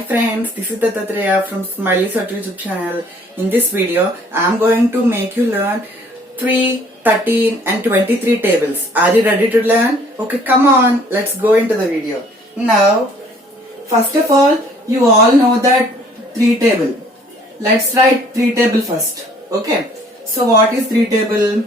Hi friends, this is Dattatreya from Smiley Satwik YouTube channel. In this video, I am going to make you learn 3, 13 and 23 tables. Are you ready to learn? Okay, come on, let's go into the video. Now, first of all, you all know that 3 table. Let's write 3 table first. Okay, so what is 3 table?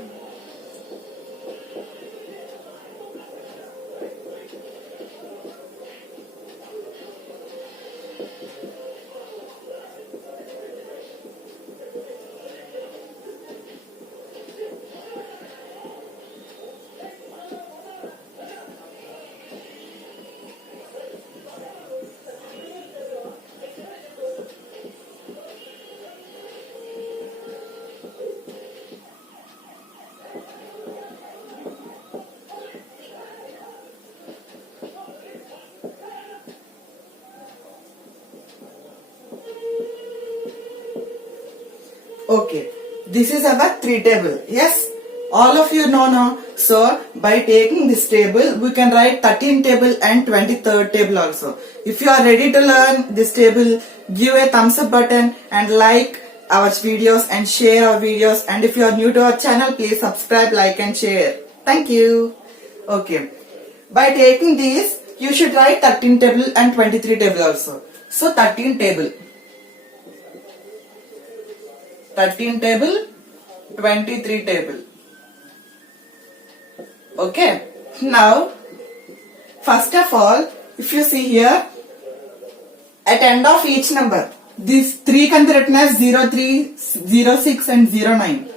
Okay, this is our 3 table. Yes, all of you know now. So, by taking this table, we can write 13 table and 23rd table also. If you are ready to learn this table, give a thumbs up button and like our videos and share our videos. And if you are new to our channel, please subscribe, like and share. Thank you. Okay, by taking this, you should write 13 table and 23 table also. So, 13 table. 13 table, 23 table. Okay. Now, first of all, if you see here, at end of each number, these 3 can be written as 03, 06 and 09.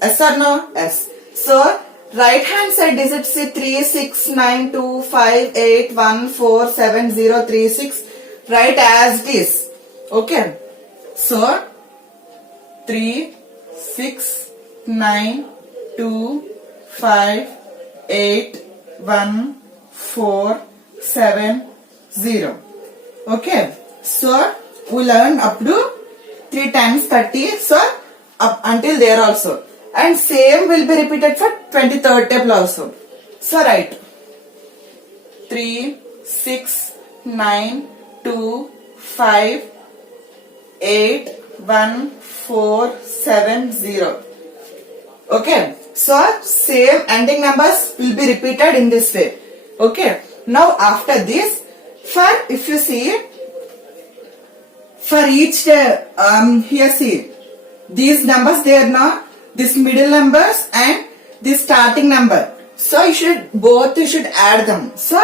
Yes or no? Yes. So, right hand side digits say 3, 6, 9, 2, 5, 8, 1, 4, 7, 0, 3, 6. Write as this. Okay. So, 3, 6, 9, 2, 5, 8, 1, 4, 7, 0. Okay. So, we learn up to 3 times 30. So, up until there also. And same will be repeated for 23rd table also. So, write 3, 6, 9, 2, 5, 8, 1, 4, 7, 0. Okay. So, same ending numbers will be repeated in this way. Okay. Now, after this, if you see, for each, here see, these numbers there now, this middle numbers and this starting number. So, you should add them. So,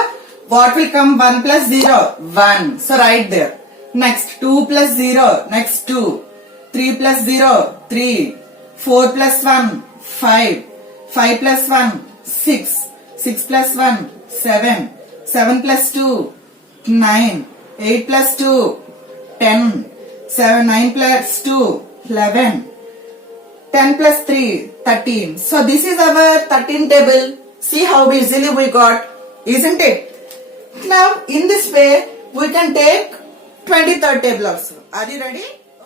what will come? 1 plus 0? 1. So, write there. Next, 2 plus 0. Next, 2. 3 plus 0, 3. 4 plus 1, 5. 5 plus 1, 6. 6 plus 1, 7. 7 plus 2, 9. 8 plus 2, 10. 9 plus 2, 11. 10 plus 3, 13. So this is our 13 table. See how easily we got, isn't it? Now in this way, we can take 23rd table also. Are you ready?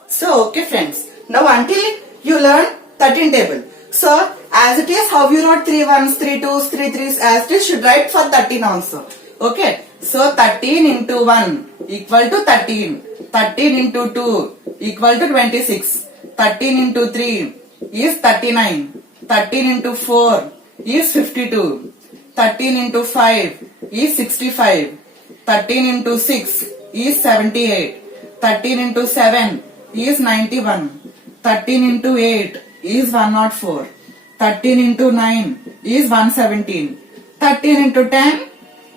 So, okay friends, now until you learn 13 table. So, as it is, how you wrote 3 ones, 3 twos, 3 threes, as it is, should write for 13 also. Okay, so 13 into 1 equal to 13. 13 into 2 equal to 26. 13 into 3 is 39. 13 into 4 is 52. 13 into 5 is 65. 13 into 6 is 78. 13 into 7 is 91. 13 into 8 is 104. 13 into 9 is 117. 13 into 10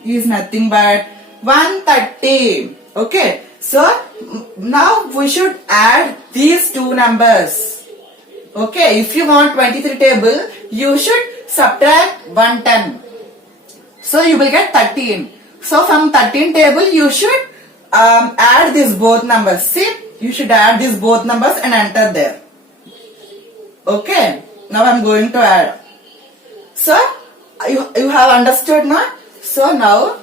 is nothing but 130. Okay. So, now we should add these two numbers. Okay. If you want 23 table, you should subtract 110. So, you will get 13. So, from 13 table, you should add these both numbers. See? You should add these both numbers and enter there. Okay. Now I am going to add. So, you have understood now? So, now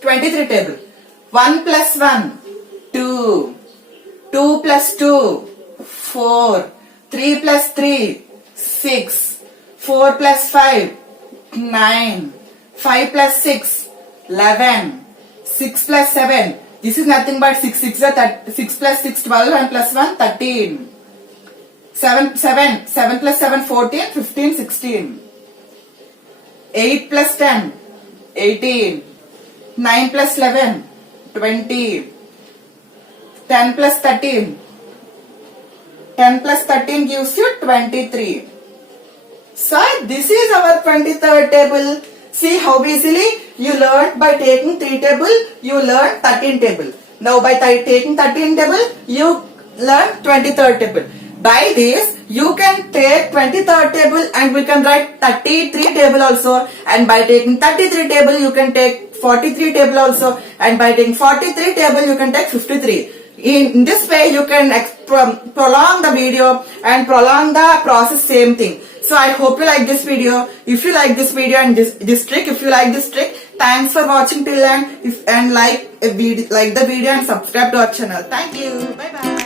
23 table. 1 plus 1, 2. 2 plus 2, 4. 3 plus 3, 6. 4 plus 5, 9. 5 plus 6, 11. 6 plus 7 This is nothing but 6 plus 6 12 and plus 1 13. 7 plus 7 14 15 16. 8 plus 10 18. 9 plus 11 20. 10 plus 13. 10 plus 13 gives you 23. So this is our 23rd table. See how easily you learned by taking 3 table, you learn 13 table. Now by taking 13 table, you learn 23rd table. By this, you can take 23rd table and we can write 33 table also. And by taking 33 table, you can take 43 table also. And by taking 43 table, you can take 53. In this way, you can prolong the video and prolong the process, same thing. So I hope you like this video. If you like this video and this trick, if you like this trick, thanks for watching till end. And like the video and subscribe to our channel. Thank you. Bye bye.